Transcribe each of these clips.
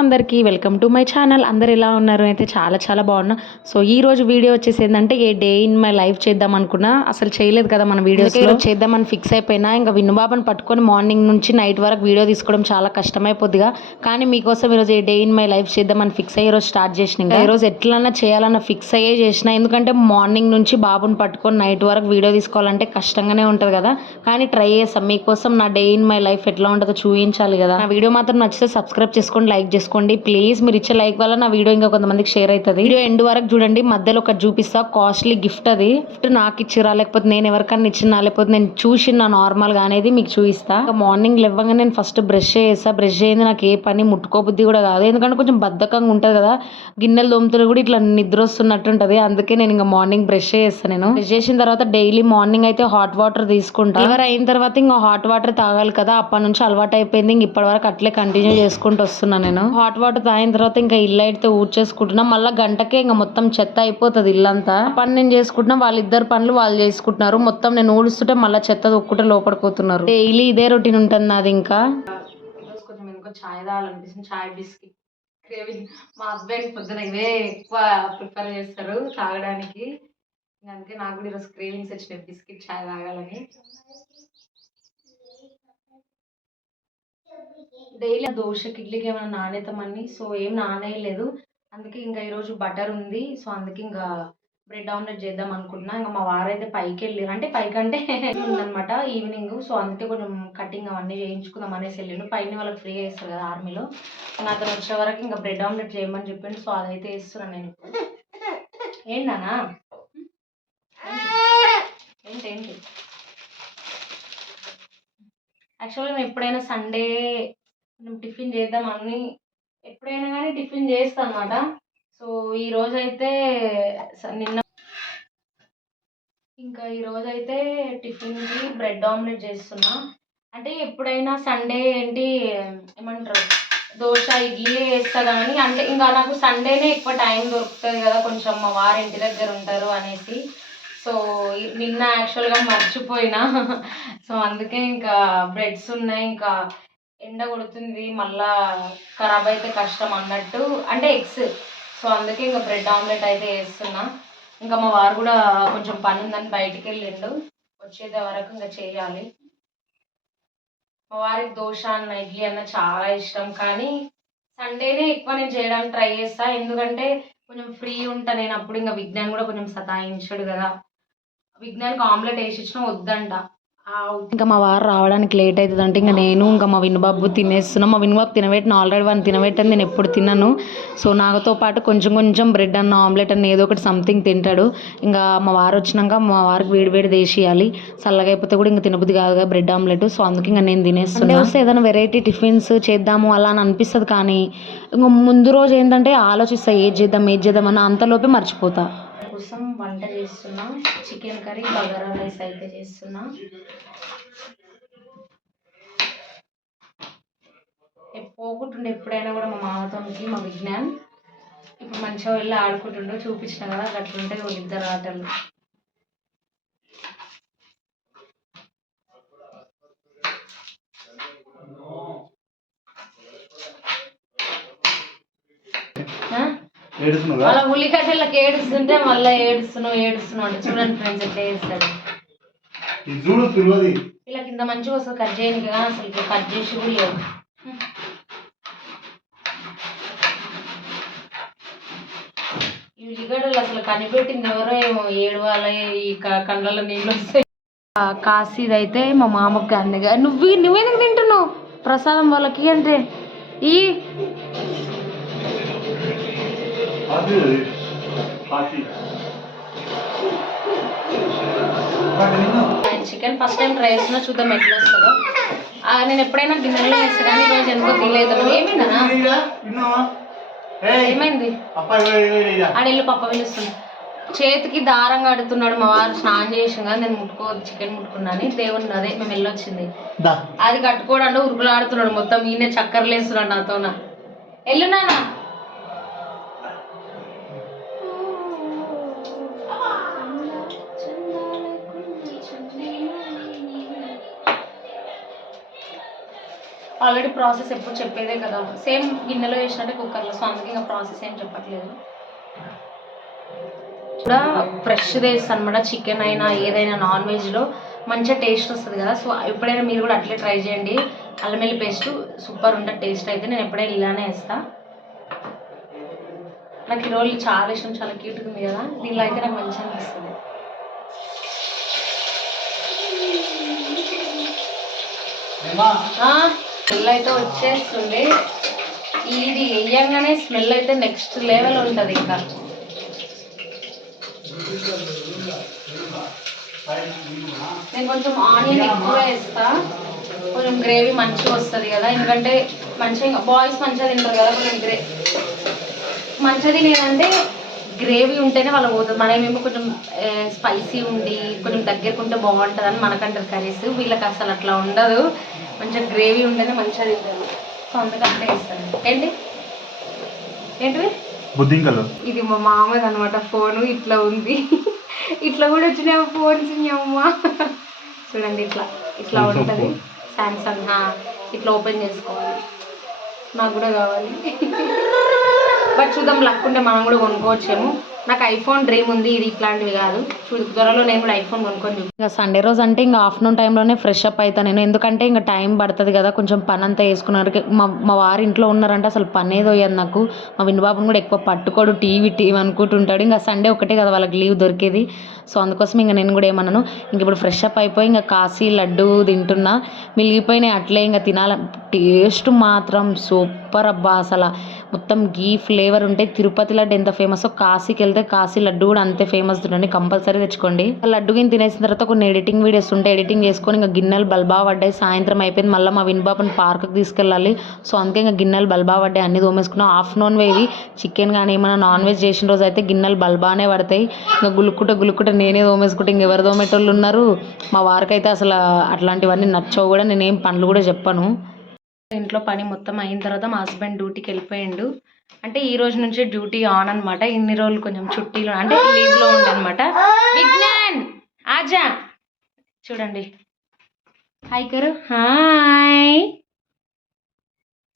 అందరికీ welcome to my channel. అందరు ఎలా ఉన్నారు? అయితే చాలా బాగున్నా. సో ఈ రోజు వీడియో వచ్చేసి ఏంటంటే ఏ డే ఇన్ మై లైఫ్ చేద్దాం అనుకున్నా, అసలు చేయలేదు కదా మన వీడియోస్లో. చేద్దామని ఫిక్స్ అయిపోయినా. ఇంకా విన్నుబాబుని పట్టుకొని మార్నింగ్ నుంచి నైట్ వరకు వీడియో తీసుకోవడం చాలా కష్టమైపోద్దిగా. కానీ మీకోసం ఈరోజు ఏ డే ఇన్ మై లైఫ్ చేద్దామని ఫిక్స్ అయ్యి ఈరోజు స్టార్ట్ చేసిన. ఇంకా ఈరోజు ఎట్లన్నా చేయాలన్న ఫిక్స్ అయ్యే చేసిన. ఎందుకంటే మార్నింగ్ నుంచి బాబుని పట్టుకొని నైట్ వరకు వీడియో తీసుకోవాలంటే కష్టంగానే ఉంటుంది కదా. కానీ ట్రై చేస్తాం మీకోసం. నా డే ఇన్ మై లైఫ్ ఎట్లా ఉంటుందో చూపించాలి కదా. నా వీడియో మాత్రం నచ్చితే సబ్స్క్రైబ్ చేసుకోండి, లైక్ చేసుకోండి ప్లీజ్. మీరు ఇచ్చే లైక్ వల్ల నా వీడియో ఇంకా కొంతమందికి షేర్ అవుతుంది. వీడియో ఎండ్ వరకు చూడండి. మధ్యలో ఒకటి చూపిస్తా, కాస్ట్లీ గిఫ్ట్. అది గిఫ్ట్ నాకు ఇచ్చిరా లేకపోతే నేను ఎవరికన్నా ఇచ్చినా లేకపోతే నేను చూసిన నార్మల్ గా అనేది మీకు చూపిస్తా. మార్నింగ్ లేవగా నేను ఫస్ట్ బ్రష్ చేస్తా. బ్రష్ చేయండి నాకు ఏ పని ముట్టుకోబుద్ధి కూడా కాదు. ఎందుకంటే కొంచెం బద్ధకంగా ఉంటుంది కదా. గిన్నెలు దోముతులు కూడా ఇట్లా నిద్ర వస్తున్నట్టు ఉంటుంది. అందుకే నేను ఇంకా మార్నింగ్ బ్రష్ చేస్తాను. నేను బ్రష్ చేసిన తర్వాత డైలీ మార్నింగ్ అయితే హాట్ వాటర్ తీసుకుంటా. ఎవరు అయిన తర్వాత ఇంకా హాట్ వాటర్ తాగాలి కదా. అప్పటి నుంచి అలవాటు అయిపోయింది. ఇంక ఇప్పటి వరకు అట్లే కంటిన్యూ చేసుకుంటూ వస్తున్నా. నేను హాట్ వాటర్ తాగిన తర్వాత ఇంకా ఇల్లు అయితే ఊడ్చేసుకుంటున్నా. మళ్ళీ గంటకే ఇంకా మొత్తం చెత్త అయిపోతుంది ఇల్లంతా. పని నేను చేసుకుంటున్నా, వాళ్ళిద్దరు పనులు వాళ్ళు చేసుకుంటున్నారు. మొత్తం నేను ఊడుస్తుంటే మళ్ళీ చెత్త దొక్కుంటే లోపడిపోతున్నారు. డైలీ ఇదే రొటీన్ ఉంటుంది నాది. ఇంకా కొంచెం ఎందుకో చాయ్ తాగాలనిపిస్తుంది. చాయ్ బిస్కెట్ క్రేవింగ్. మా హస్బెండ్ పొద్దున ఇవే ఎక్కువ ప్రిఫర్ చేస్తారు తాగడానికి. అందుకే నాకు కూడా ఈరోజు క్రేవింగ్స్ వచ్చినాయి బిస్కెట్ చాయ్ తాగాలని. డైలీ దోశకి ఇడ్లీకి ఏమైనా నానేతామని, సో ఏం నానేయలేదు. అందుకే ఇంకా ఈరోజు బటర్ ఉంది. సో అందుకే ఇంకా బ్రెడ్ ఆమ్లెట్ చేద్దాం అనుకుంటున్నా. ఇంకా మా వారైతే పైకి వెళ్ళారు. అంటే పైకి అంటే ఉందనమాట ఈవినింగ్. సో అందుకే కొంచెం కటింగ్ అవన్నీ చేయించుకుందాం అనేసి వెళ్ళిండు. పైన వాళ్ళకి ఫ్రీ చేస్తారు కదా ఆర్మీలో. ఇంకా అతను వచ్చే వరకు ఇంకా బ్రెడ్ ఆమ్లెట్ చేయమని చెప్పిండు. సో అదైతే వేస్తున్నాను నేను ఇప్పుడు. ఏంటన్నా ఏంటి యాక్చువల్గా నేను ఎప్పుడైనా సండే కొంచెం టిఫిన్ చేద్దామని ఎప్పుడైనా కానీ టిఫిన్ చేస్తాను అనమాట. సో ఈరోజైతే నిన్న ఇంకా ఈరోజైతే టిఫిన్కి బ్రెడ్ ఆమ్లెట్ చేస్తున్నా. అంటే ఎప్పుడైనా సండే ఏంటి ఏమంటారు దోశ ఇడ్లీ వేస్తా కానీ, అంటే ఇంకా నాకు సండేనే ఎక్కువ టైం దొరుకుతుంది కదా, కొంచెం మా వారు ఇంటి దగ్గర ఉంటారు అనేసి. సో నిన్న యాక్చువల్గా మర్చిపోయినా. సో అందుకే ఇంకా బ్రెడ్స్ ఉన్నాయి, ఇంకా ఎండ కొడుతుంది మళ్ళా ఖరాబ్ అయితే కష్టం అన్నట్టు, అంటే ఎగ్స్. సో అందుకే ఇంకా బ్రెడ్ ఆమ్లెట్ అయితే వేస్తున్నా. ఇంకా మా వారు కూడా కొంచెం పని ఉందని బయటికి వెళ్ళిండు. వచ్చేదే వరకు ఇంకా చేయాలి. మా వారికి దోశ అన్న ఇడ్లీ అన్న చాలా ఇష్టం. కానీ సండేనే ఎక్కువ నేను చేయడానికి ట్రై చేస్తా. ఎందుకంటే కొంచెం ఫ్రీ ఉంటా నేను అప్పుడు. ఇంకా విజ్ఞాన్ కూడా కొంచెం సతాయించాడు కదా. విజ్ఞాన్కి ఆమ్లెట్ వేసి ఇచ్చినా వద్దంట. ఇంకా మా వారు రావడానికి లేట్ అవుతుంది అంటే ఇంకా నేను ఇంకా మా వినుబాబు తినేస్తున్నాం. మా వినుబాబు తినబెట్టిన ఆల్రెడీ వన్ తినబెట్టని నేను ఎప్పుడు తిన్నాను. సో నాతో పాటు కొంచెం బ్రెడ్ అన్న ఆమ్లెట్ అన్న ఏదో ఒకటి సంథింగ్ తింటాడు. ఇంకా మా వారు వచ్చినాక మా వారికి వేడి వేసియాలి. చల్లగా అయిపోతే కూడా ఇంకా తినబుద్ధి కాదుగా బ్రెడ్ ఆమ్లెట్. సో అందుకే ఇంకా నేను తినేస్తున్నాను. వస్తే ఏదైనా వెరైటీ టిఫిన్స్ చేద్దాము అలా అని అనిపిస్తుంది. కానీ ఇంకా ముందు రోజు ఏంటంటే ఆలోచిస్తా ఏది చేద్దాం అన్న అంతలోపే మర్చిపోతా. కోసం వంట చేస్తున్నా. చికెన్ కర్రీ బగారా రైస్ అయితే చేస్తున్నా. పోకుంటుండే ఎప్పుడైనా కూడా మా మామతోనికి మా విజ్ఞాన్ ఇప్పుడు మంచిగా వెళ్ళి ఆడుకుంటుండో చూపించిన కదా. అట్లుంటే వాళ్ళిద్దరు ఆటలు. వాళ్ళ ఉల్లిగడ్డలకి ఏడుస్తుంటే మళ్ళీ ఏడుస్తున్నావు అంటే చూడండి ఫ్రెండ్స్ ఎట్లా చేస్తాడు. ఇలా కింద మంచిగా వస్తుంది కట్ చేయడానికి కదా, అసలు కట్ చేసి కూడా లేదు. ఈ ఉల్లిగడ్డలు అసలు కనిపెట్టింది ఎవరో ఏమో. ఏడవాల ఈ కళ్ళలో నీళ్ళు వస్తాయి. కాశీదైతే మా మామకి అన్నగా నువ్వెందుకు తింటున్నావు ప్రసాదం వాళ్ళకి అంటే ఈ చికెన్ ఫస్ట్ టైం ట్రై చేస్తున్నా, చూద్దాం ఎట్లా వస్తుందో. నేను ఎప్పుడైనా గిన్నెలో వేస్తా కానీ ఈరోజు ఎందుకో తెలియదు. ఏమైందనా ఏమైంది ఆడెళ్ళు పప్ప పిలుస్తుంది. చేతికి దారం కడుతున్నాడు మా వారు. స్నానం చేసాం కదా, నేను ముట్టుకోవద్దు చికెన్ ముట్టుకున్నాను దేవుని. అదే మేము వెళ్ళొచ్చింది అది కట్టుకోవడానికి ఉరుకులు ఆడుతున్నాడు మొత్తం. ఈయన చక్కర్లు వేస్తున్నాడు నాతోన. ఎల్లున్నానా ఆల్రెడీ ప్రాసెస్ ఎప్పుడు చెప్పేదే కదా, సేమ్ గిన్నెలో వేసినట్టే కుక్కర్లో, సో అందుకే ఇంకా ప్రాసెస్ ఏం చెప్పట్లేదు. కూడా ఫ్రెష్ వేస్తాను అనమాట, చికెన్ అయినా ఏదైనా నాన్ వెజ్లో మంచిగా టేస్ట్ వస్తుంది కదా. సో ఎప్పుడైనా మీరు కూడా అట్లే ట్రై చేయండి. అల్లం వెల్లుల్లి పేస్ట్ సూపర్ ఉంటుంది టేస్ట్ అయితే. నేను ఎప్పుడైనా ఇలానే వేస్తాను. నాకు ఈ రోజు చాలా ఇష్టం, చాలా క్యూట్గా ఉంది కదా, దీనిలో అయితే నాకు మంచిగా అనిపిస్తుంది. స్మెల్ అయితే వచ్చేస్తుంది. ఇది వేయంగానే స్మెల్ అయితే నెక్స్ట్ లెవెల్ ఉంటుంది. ఇంకా నేను కొంచెం ఆనియన్ ఎక్కువ వేస్తా, కొంచెం గ్రేవీ మంచిగా వస్తుంది కదా. ఎందుకంటే మంచిగా బాయ్స్ మంచిగా తింటారు కదా, కొంచెం మంచిగా తినేదంటే గ్రేవీ ఉంటేనే వాళ్ళకి పోతుంది. మనమేమో కొంచెం స్పైసీ ఉండి కొంచెం దగ్గరకు ఉంటే బాగుంటుందని మనకంటారు కర్రీస్. వీళ్ళకి అసలు అట్లా ఉండదు, మంచిగా గ్రేవీ ఉంటేనే మంచిగా తింటారు. సో అందుకంటే ఇస్తాను. ఏంటివి బుద్ధింకలు. ఇది మా మామది అనమాట ఫోను, ఇట్లా ఉంది. ఇట్లా కూడా వచ్చినాయి ఫోన్స్ అమ్మ. చూడండి ఇట్లా ఇట్లా ఉంటుంది శాంసంగ్. ఇట్లా ఓపెన్ చేసుకోవాలి, నాకు కూడా కావాలి. బట్ చూద్దాం, లక్ ఉంటే మనం కూడా కొనుక్కోవచ్చేమో. నాకు ఐఫోన్ డ్రీమ్ ఉంది, ఇది ఇట్లాంటివి కాదు. త్వరలో నేను కూడా ఐఫోన్ కొనుక్కొని. ఇంకా సండే రోజు అంటే ఇంకా ఆఫ్టర్నూన్ టైంలోనే ఫ్రెష్ అప్ అవుతాను నేను, ఎందుకంటే ఇంకా టైం పడుతుంది కదా, కొంచెం పని అంతా వేసుకున్నారు. మా వారి ఇంట్లో ఉన్నారంటే అసలు పని ఏదో అయ్యేది నాకు. మా వినుబాబుని కూడా ఎక్కువ పట్టుకోడు, టీవీ అనుకుంటుంటాడు. ఇంకా సండే ఒకటే కదా వాళ్ళకి లీవ్ దొరికేది. సో అందుకోసం ఇంకా నేను కూడా ఏమన్నాను, ఇంక ఇప్పుడు ఫ్రెష్ అప్ అయిపోయి ఇంకా కాశీ లడ్డు తింటున్నా. మిగిలిపోయినాయి అట్లే ఇంకా తినాల. టేస్ట్ మాత్రం సూపర్ అబ్బా, అసలు మొత్తం గీ ఫ్లేవర్ ఉంటాయి. తిరుపతి లడ్డు ఎంత ఫేమసో కాశీకి వెళ్తే కాశీ లడ్డు కూడా అంతే ఫేమస్. చూడండి, కంపల్సరీ తెచ్చుకోండి. లడ్డు గిన్నె తినేసిన తర్వాత కొన్ని ఎడిటింగ్ వీడియోస్ ఉంటాయి, ఎడిటింగ్ చేసుకొని ఇంకా గిన్నెలు బల్బా పడ్డాయి. సాయంత్రం అయిపోయింది, మళ్ళీ మా వినుబాబుని పార్క్కి తీసుకెళ్ళాలి. సో అందుకే ఇంకా గిన్నెలు బల్బా పడ్డాయి, అన్ని తోమేసుకున్నాం. ఆఫ్టర్నూన్ వేవి చికెన్ కానీ ఏమైనా నాన్ వెజ్ చేసిన రోజు అయితే గిన్నెలు బల్బానే పడతాయి. ఇంకా గులుక్కుంటే నేనే తోమేసుకుంటే ఇంకెవరు తోమేటోళ్ళు ఉన్నారు. మా వారికి అయితే అసలు అట్లాంటివన్నీ నచ్చవు కూడా, నేనేం పనులు కూడా చెప్పను. ఇంట్లో పని మొత్తం అయిన తర్వాత మా హస్బెండ్ డ్యూటీకి వెళ్ళిపోయిండు. అంటే ఈ రోజు నుంచి డ్యూటీ ఆన్ అనమాట. ఇన్ని రోజులు కొంచెం చుట్టీలో అంటే లీవ్లో ఉండే అనమాట. విజ్ఞాన్ ఆజా చూడండి, హాయ్ కరు, హాయ్.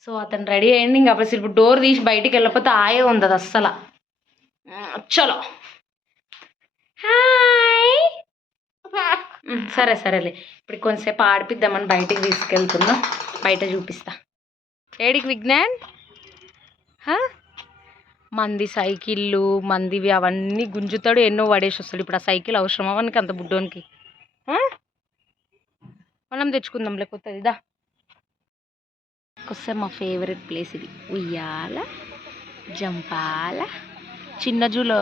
సో అతను రెడీ అయ్యింది. ఇంకా అప్పుడు ఇప్పుడు డోర్ తీసి బయటికి వెళ్ళకపోతే ఆయే ఉంది అది అస్సలు. చలో హాయ్. సరేలే, ఇప్పుడు కొంతసేపు ఆడిపిద్దామని బయటికి తీసుకెళ్తున్నా, బయట చూపిస్తా. ఏడికి విజ్ఞాన్? మంది సైకిళ్ళు మందివి అవన్నీ గుంజుతాడు, ఎన్నో పడేసి వస్తాడు. ఇప్పుడు ఆ సైకిల్ అవసరమా వానికి, అంత బుడ్డోనికి? మనం తెచ్చుకుందాంలే కొత్తది. దా వస్తే మా ఫేవరెట్ ప్లేస్ ఇది, ఉయ్యాల జంపాల. చిన్న జూలో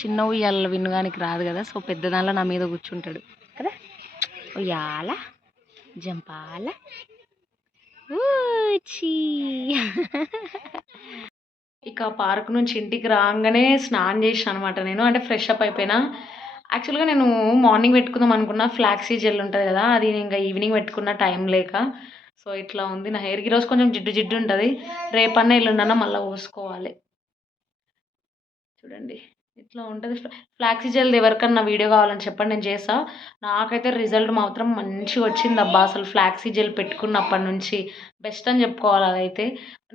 చిన్న ఉయ్యాల వినుగానికి రాదు కదా, సో పెద్దదానిలో నా మీద కూర్చుంటాడు కదా. ఉయ్యాల జంపాల ఊచి. ఇక పార్క్ నుంచి ఇంటికి రాగానే స్నానం చేసాను అనమాట నేను, అంటే ఫ్రెష్ అప్ అయిపోయినా. యాక్చువల్గా నేను మార్నింగ్ పెట్టుకుందాం అనుకున్నా, ఫ్లాక్సీ జెల్ ఉంటుంది కదా, అది ఇంకా ఈవినింగ్ పెట్టుకున్న టైం లేక. సో ఇట్లా ఉంది నా హెయిర్కి. ఈరోజు కొంచెం జిడ్డు ఉంటుంది, రేపన్నా ఎల్లుండన్నా మళ్ళీ పోసుకోవాలి. చూడండి ఇట్లా ఉంటుంది. ఫ్లాక్సీ జెల్ ఎవరికన్నా వీడియో కావాలని చెప్పండి, నేను చేస్తా. నాకైతే రిజల్ట్ మాత్రం మంచిగా వచ్చింది అబ్బా. అసలు ఫ్లాక్సీ జెల్ పెట్టుకున్నప్పటి నుంచి బెస్ట్ అని చెప్పుకోవాలి. అదైతే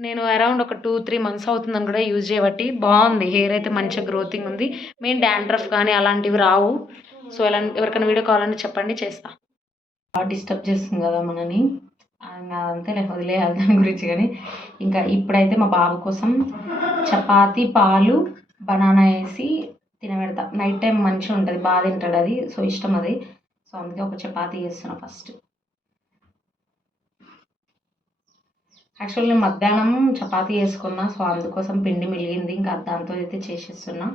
నేను అరౌండ్ ఒక 2-3 months అవుతుందని కూడా యూజ్ చేయబట్టి బాగుంది. హెయిర్ అయితే మంచిగా గ్రోతింగ్ ఉంది. మెయిన్ డాండ్రఫ్ కానీ అలాంటివి రావు. సో ఎవరికైనా వీడియో కావాలని చెప్పండి, చేస్తా. బాగా డిస్టర్బ్ చేస్తుంది కదా మనని, అదంతే వదిలేయాలి దాని గురించి. కానీ ఇంకా ఇప్పుడైతే మా బాబు కోసం చపాతీ పాలు బనానా వేసి తినబెడతా. నైట్ టైం మంచిగా ఉంటుంది, బాగా తింటాడు అది. సో ఇష్టం అది. సో అందుకే ఒక చపాతీ చేస్తున్నా ఫస్ట్. యాక్చువల్ నేను మధ్యాహ్నం చపాతీ వేసుకున్నా, సో అందుకోసం పిండి మిగిలింది, ఇంకా దాంతో అయితే చేసేస్తున్నా.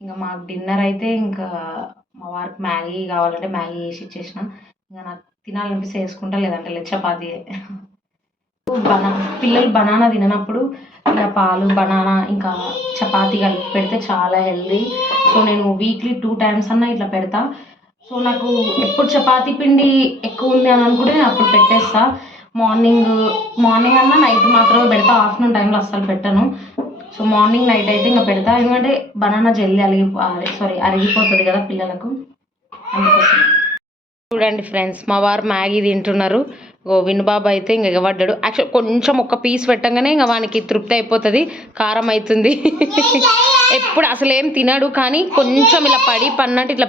ఇంకా మాకు డిన్నర్ అయితే ఇంకా మా వారికి మ్యాగీ కావాలంటే మ్యాగీ వేసి ఇచ్చేసిన. ఇంకా నాకు తినాలనిపిస్తే వేసుకుంటా, లేదంటే లేదు చపాతీ. పిల్లలు బనానా తిననప్పుడు ఇలా పాలు బనానా ఇంకా చపాతీ కలిపి పెడితే చాలా హెల్దీ. సో నేను వీక్లీ 2 times అన్నా ఇట్లా పెడతా. సో నాకు ఎప్పుడు చపాతీ పిండి ఎక్కువ ఉంది అని అనుకుంటే నేను అప్పుడు పెట్టేస్తా. మార్నింగ్ అన్నా నైట్ మాత్రమే పెడతా, ఆఫ్టర్నూన్ టైంలో అస్సలు పెట్టను. సో మార్నింగ్ నైట్ అయితే ఇంకా పెడతా, ఎందుకంటే బనానా జల్దీ అరిగిపోతుంది కదా పిల్లలకు, అందుకోసం. చూడండి ఫ్రెండ్స్, మా వారు మ్యాగీ తింటున్నారు. వినుబాబు అయితే ఇంక ఎగబడ్డాడు. యాక్చువల్ కొంచెం ఒక పీస్ పెట్టగానే ఇంకా వానికి తృప్తి అయిపోతుంది, కారం అవుతుంది. ఎప్పుడు అసలు ఏం తినడు, కానీ కొంచెం ఇలా పడి పన్నట్టు ఇట్లా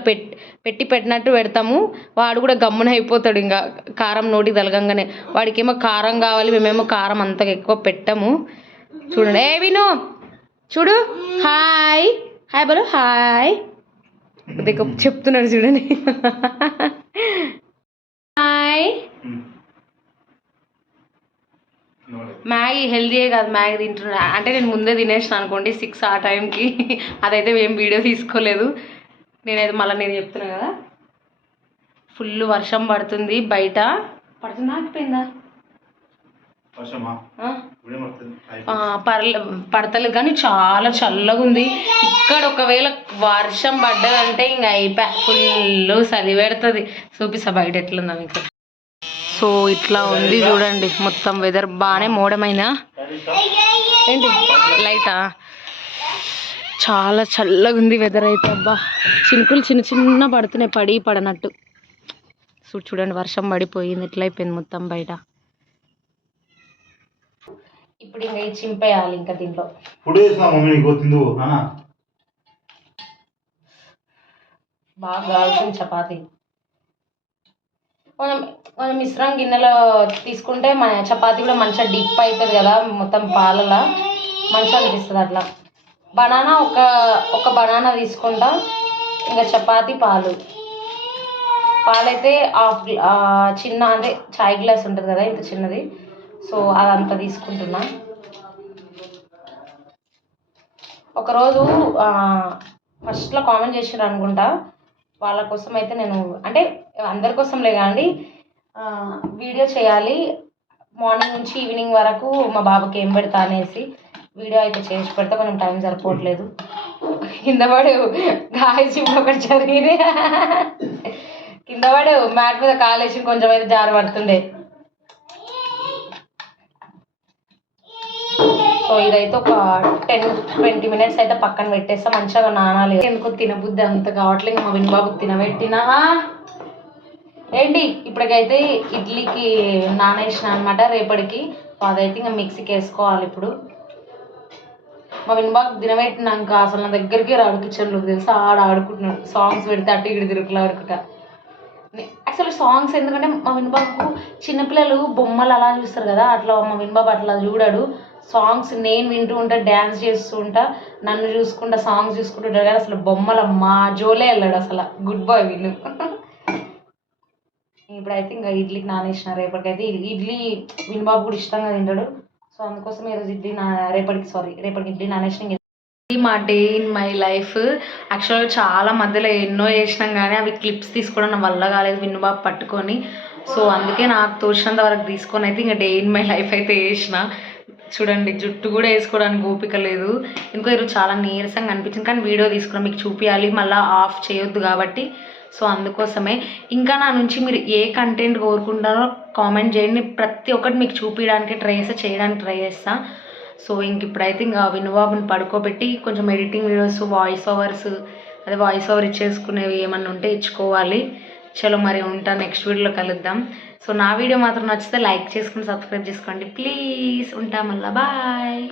పెట్టినట్టు పెడతాము, వాడు కూడా గమ్మున అయిపోతాడు. ఇంకా కారం నోటి తలగంగానే వాడికేమో కారం కావాలి, మేమేమో కారం అంతగా ఎక్కువ పెట్టము. చూడండి, ఏ విను చూడు, హాయ్ హాయ్ బలో హాయ్ చెప్తున్నాడు చూడండి. హాయ్. మ్యాగీ హెల్తీయే కాదు, మ్యాగీ తింటున్నా అంటే నేను ముందే తినేసాను అనుకోండి 6 ఆ టైంకి. అదైతే ఏం వీడియో తీసుకోలేదు నేనైతే. మళ్ళీ నేను చెప్తున్నా కదా, ఫుల్ వర్షం పడుతుంది బయట. పడుతుందా ఆగిపోయిందా? పడతలేదు కానీ చాలా చల్లగా ఉంది ఇక్కడ. ఒకవేళ వర్షం పడ్డదంటే ఇంకా అయిపోయా, ఫుల్ చలి పెడుతుంది. చూపిస్తా బయట ఎట్లుందా మీకు. సో ఇట్లా ఉంది చూడండి, మొత్తం వెదర్ బాగానే మోడమైనా ఏంటి లైటా, చాలా చల్లగా ఉంది వెదర్ అయితే. అబ్బా చినుకులు చిన్న పడుతున్నాయి, పడనట్టు. చూడండి వర్షం పడిపోయింది, ఎట్లా అయిపోయింది మొత్తం బయట. ఇప్పుడు ఇంకా చింపేయాలి ఇంకా దీంట్లో. బాగా కావాల్సిన చపాతీ మనం మిశ్రమం గిన్నెలో తీసుకుంటే మన చపాతీ కూడా మంచిగా డిప్ అవుతుంది కదా, మొత్తం పాలలా మంచిగా అనిపిస్తుంది అట్లా. బనానా ఒక బనానా తీసుకుంటా, ఇంకా చపాతీ పాలైతే చిన్న అంటే చాయ్ గ్లాస్ ఉంటుంది కదా ఇంత చిన్నది, సో అదంతా తీసుకుంటున్నా. ఒకరోజు ఫస్ట్లో కామెంట్ చేసారు అనుకుంటా, వాళ్ళ కోసం అయితే నేను అంటే అందరి కోసంలే కానీ వీడియో చేయాలి మార్నింగ్ నుంచి ఈవినింగ్ వరకు మా బాబుకి ఏం పెడతా అనేసి వీడియో అయితే చేసి పెడితే కొంచెం టైం సరిపోవట్లేదు. కింద పడు గాయసి ఒకటి జరిగింది, కింద పడు మ్యాట్ మీద కాలేసి కొంచెం అయితే జారి పడుతుండే. సో ఇదైతే ఒక 10-20 మినిట్స్ అయితే పక్కన పెట్టేస్తా, మంచిగా నానాలి. ఎందుకో తినబుద్ధి అంత కావట్లేదు, మా వినుబాబుకి తినబెట్టినా. ఏంటి ఇప్పటికైతే ఇడ్లీకి నానేసిన అనమాట రేపటికి, అదైతే ఇంకా మిక్సీకి వేసుకోవాలి ఇప్పుడు. మా వినుబాబుకి తినబెట్టినాక అసలు నా దగ్గరికి రాడు కిచెన్లోకి, తెలుసా ఆడుకుంటున్నాడు. సాంగ్స్ పెడితే అటు ఇటు తిరుగులా ఆడుకుంటా. యాక్చువల్లీ సాంగ్స్ ఎందుకంటే మా వినుబాబుకు చిన్నపిల్లలు బొమ్మలు అలా చూస్తారు కదా, అట్లా మా వినుబాబు అట్లా చూడాడు. సాంగ్స్ నేను వింటూ ఉంటా, డ్యాన్స్ చేస్తూ ఉంటా, నన్ను చూసుకుంటా సాంగ్స్ చూసుకుంటుంటాడు. కానీ అసలు బొమ్మల మా జోలే వెళ్ళాడు అసలు. గుడ్ బాయ్ విను. ఇప్పుడైతే ఇంకా ఇడ్లీకి నానేసిన రేపటికైతే. ఇడ్లీ వినుబాబు కూడా ఇష్టంగా తింటాడు, సో అందుకోసం ఈరోజు రేపటికి ఇడ్లీ నానేసిన. మా డే ఇన్ మై లైఫ్. యాక్చువల్గా చాలా మధ్యలో ఎన్నో చేసినాం కానీ అవి క్లిప్స్ తీసుకోవడం నా వల్ల కాలేదు వినుబాబు పట్టుకొని. సో అందుకే నాకు తోచినంత వరకు తీసుకొని అయితే ఇంకా డే ఇన్ మై లైఫ్ అయితే వేసిన. చూడండి జుట్టు కూడా వేసుకోవడానికి ఓపిక లేదు, ఇంకో ఈరోజు చాలా నీరసంగా అనిపించింది. కానీ వీడియో తీసుకున్నా మీకు చూపించాలి, మళ్ళీ ఆఫ్ చేయొద్దు కాబట్టి. సో అందుకోసమే. ఇంకా నా నుంచి మీరు ఏ కంటెంట్ కోరుకుంటారో కామెంట్ చేయండి, ప్రతి ఒక్కటి మీకు చూపించడానికి చేయడానికి ట్రై చేస్తాను. సో ఇంక ఇప్పుడైతే ఇంకా వినుబాబుని పడుకోబెట్టి కొంచెం ఎడిటింగ్ వీడియోస్, వాయిస్ ఓవర్ ఇచ్చేసుకునేవి ఏమన్నా ఉంటే ఇచ్చుకోవాలి. చలో మరి ఉంటా, నెక్స్ట్ వీడియోలో కలుద్దాం. సో నా వీడియో మాత్రం నచ్చితే లైక్ చేసుకుని సబ్స్క్రైబ్ చేసుకోండి ప్లీజ్. ఉంటా మళ్ళీ, బాయ్.